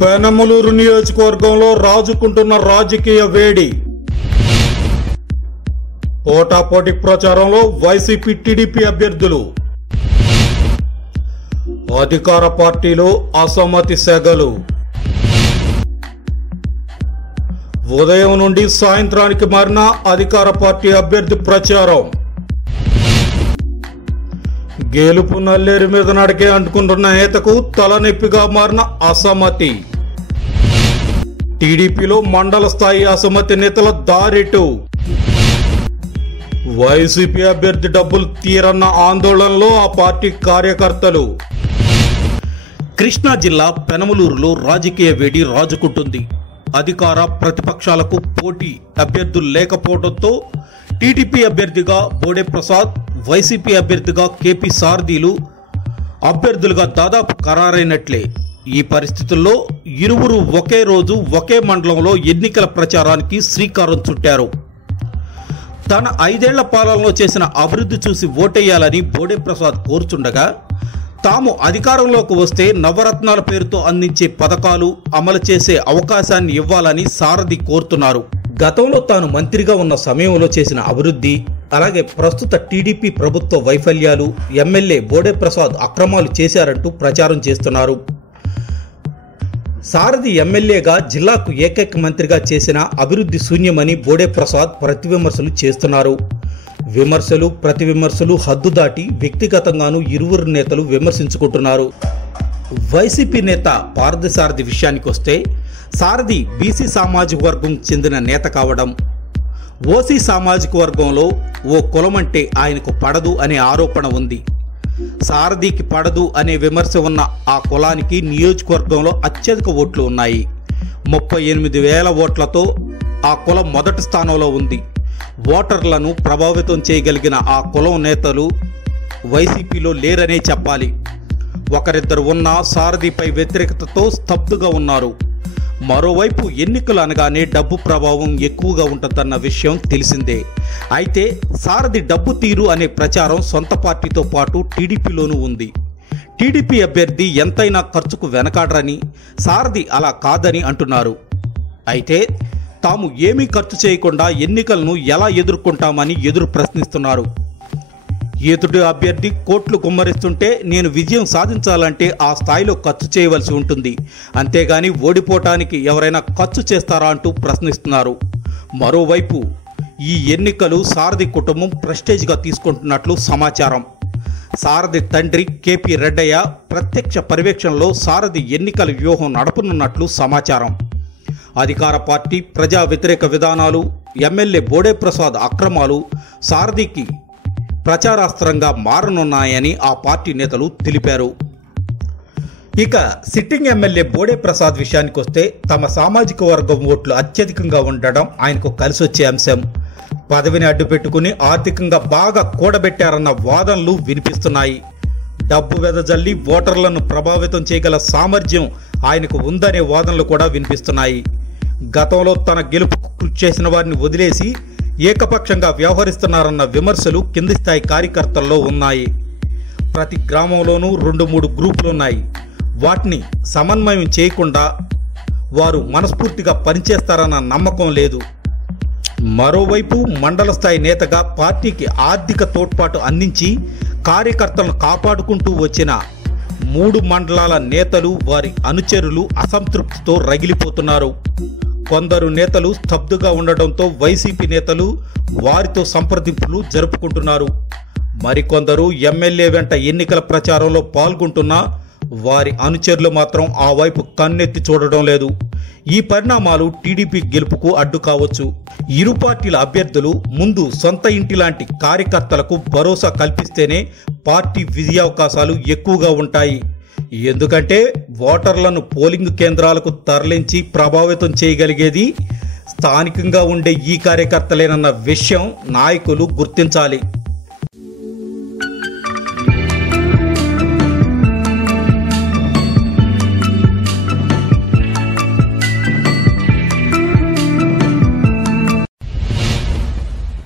పెనమలూరు నియోజకవర్గంలో రాజుకుంటున్న రాజకీయ వేడి. పోటాపోటీ ప్రచారంలో వైసీపీ టీడీపీ అభ్యర్థులు. అధికార పార్టీలో అసమ్మతి సెగలు. ఉదయం నుండి సాయంత్రానికి మారిన అధికార పార్టీ అభ్యర్థి ప్రచారం. గెలుపు నల్లేరు మీద నడికే అంటుకుంటున్న నేతకు తలనొప్పిగా మారిన అసమ్మతి. టీడీపీలో మండల స్థాయి అసమ్మతి నేతల దారిటు. వైసీపీ అభ్యర్థి డబ్బులు తీరన్న ఆందోళనలో ఆ పార్టీ కార్యకర్తలు. కృష్ణా జిల్లా పెనమలూరులో రాజకీయ వేడి రాజుకుంటుంది. అధికార ప్రతిపక్షాలకు పోటీ అభ్యర్థులు లేకపోవడంతో టీడీపీ అభ్యర్థిగా బోడే ప్రసాద్ వైసీపీ అభ్యర్థిగా కేపీ సారథీలు అభ్యర్థులుగా దాదాపు ఖరారైనట్లే. ఈ పరిస్థితుల్లో ఇరువురు ఒకే రోజు ఒకే మండలంలో ఎన్నికల ప్రచారానికి శ్రీకారం చుట్టారు. తన ఐదేళ్ళ పాలనలో చేసిన అభివృద్ధి చూసి ఓటేయాలని బోడే ప్రసాద్ కోరుచుండగా తాము అధికారంలోకి వస్తే నవరత్నాల పేరుతో అందించే పథకాలు అమలు చేసే అవకాశాన్ని ఇవ్వాలని సారథి కోరుతున్నారు. గతంలో తాను మంత్రిగా ఉన్న సమయంలో చేసిన అభివృద్ధి అలాగే ప్రస్తుత టీడీపీ ప్రభుత్వ వైఫల్యాలు ఎమ్మెల్యే బోడే ప్రసాద్ అక్రమాలు చేశారంటూ ప్రచారం చేస్తున్నారు. సారథి ఎమ్మెల్యేగా జిల్లాకు ఏకైక మంత్రిగా చేసిన అభివృద్ధి శూన్యమని బోడే ప్రసాద్ ప్రతి విమర్శలు చేస్తున్నారు. విమర్శలు ప్రతి విమర్శలు హద్దు దాటి వ్యక్తిగతంగానూ ఇరువురు నేతలు విమర్శించుకుంటున్నారు. వైసీపీ నేత పార్థసారథి విషయానికి వస్తే సారథి బీసీ సామాజిక వర్గం చెందిన నేత కావడం ఓసీ సామాజిక వర్గంలో ఓ కులమంటే ఆయనకు పడదు అనే ఆరోపణ ఉంది. సారథికి పడదు అనే విమర్శ ఉన్న ఆ కులానికి నియోజకవర్గంలో అత్యధిక ఓట్లు ఉన్నాయి. ముప్పై ఎనిమిది వేల ఓట్లతో ఆ కులం మొదటి స్థానంలో ఉంది. ఓటర్లను ప్రభావితం చేయగలిగిన ఆ కులం నేతలు వైసీపీలో లేరనే చెప్పాలి. ఒకరిద్దరు ఉన్న సారథిపై వ్యతిరేకతతో స్తబ్దుగా ఉన్నారు. మరోవైపు ఎన్నికలు అనగానే డబ్బు ప్రభావం ఎక్కువగా ఉంటుందన్న విషయం తెలిసిందే. అయితే సారథి డబ్బు తీరు అనే ప్రచారం సొంత పార్టీతో పాటు టీడీపీలోనూ ఉంది. టీడీపీ అభ్యర్థి ఎంతైనా ఖర్చుకు వెనకాడరని సారథి అలా కాదని అంటున్నారు. అయితే తాము ఏమీ ఖర్చు చేయకుండా ఎన్నికలను ఎలా ఎదుర్కొంటామని ఎదురు ప్రశ్నిస్తున్నారు. ఎదుటి అభ్యర్థి కోట్లు కుమ్మరిస్తుంటే నేను విజయం సాధించాలంటే ఆ స్థాయిలో ఖర్చు చేయవలసి ఉంటుంది. అంతేగాని ఓడిపోవటానికి ఎవరైనా ఖర్చు చేస్తారా అంటూ ప్రశ్నిస్తున్నారు. మరోవైపు ఈ ఎన్నికలు సారథి కుటుంబం ప్రెస్టేజ్గా తీసుకుంటున్నట్లు సమాచారం. సారథి తండ్రి కేపీ రెడ్డయ్య ప్రత్యక్ష పర్యవేక్షణలో సారథి ఎన్నికల వ్యూహం నడపనున్నట్లు సమాచారం. అధికార పార్టీ ప్రజా వ్యతిరేక విధానాలు ఎమ్మెల్యే బోడే ప్రసాద్ అక్రమాలు సారథికి ప్రచారాస్త్రంగా మారనున్నాయని ఆ పార్టీ నేతలు తెలిపారు. ఇక సిట్టింగ్ ఎమ్మెల్యే బోడే ప్రసాద్ విషయానికి వస్తే తమ సామాజిక వర్గం ఓట్లు అత్యధికంగా ఉండడం ఆయనకు కలిసొచ్చే అంశం. పదవిని అడ్డుపెట్టుకుని ఆర్థికంగా బాగా కూడబెట్టారన్న వాదనలు వినిపిస్తున్నాయి. డబ్బు వెదజల్లి ఓటర్లను ప్రభావితం చేయగల సామర్థ్యం ఆయనకు ఉందనే వాదనలు కూడా వినిపిస్తున్నాయి. గతంలో తన గెలుపుకు కృషి చేసిన వారిని వదిలేసి ఏకపక్షంగా వ్యవహరిస్తున్నారన్న విమర్శలు కింది స్థాయి కార్యకర్తల్లో ఉన్నాయి. ప్రతి గ్రామంలోనూ రెండు మూడు గ్రూపులు ఉన్నాయి వాటిని సమన్వయం చేయకుండా వారు మనస్ఫూర్తిగా పనిచేస్తారన్న నమ్మకం లేదు. మరోవైపు మండల స్థాయి నేతగా పార్టీకి ఆర్థిక తోడ్పాటు అందించి కార్యకర్తలను కాపాడుకుంటూ వచ్చిన మూడు మండలాల నేతలు వారి అనుచరులు అసంతృప్తితో రగిలిపోతున్నారు. కొందరు నేతలు స్తబ్దుగా ఉండడంతో వైసీపీ నేతలు వారితో సంప్రదింపులు జరుపుకుంటున్నారు. మరికొందరు ఎమ్మెల్యే వెంట ఎన్నికల ప్రచారంలో పాల్గొంటున్నా వారి అనుచరులు మాత్రం ఆ వైపు కన్నెత్తి చూడడం లేదు. ఈ పరిణామాలు టీడీపీ గెలుపుకు అడ్డు కావచ్చు. ఇరు పార్టీల అభ్యర్థులు ముందు సొంత ఇంటి లాంటి కార్యకర్తలకు భరోసా కల్పిస్తేనే పార్టీ విజయావకాశాలు ఎక్కువగా ఉంటాయి. ఎందుకంటే ఓటర్లను పోలింగ్ కేంద్రాలకు తరలించి ప్రభావితం చేయగలిగేది స్థానికంగా ఉండే ఈ కార్యకర్తలేనన్న విషయం నాయకులు గుర్తించాలి.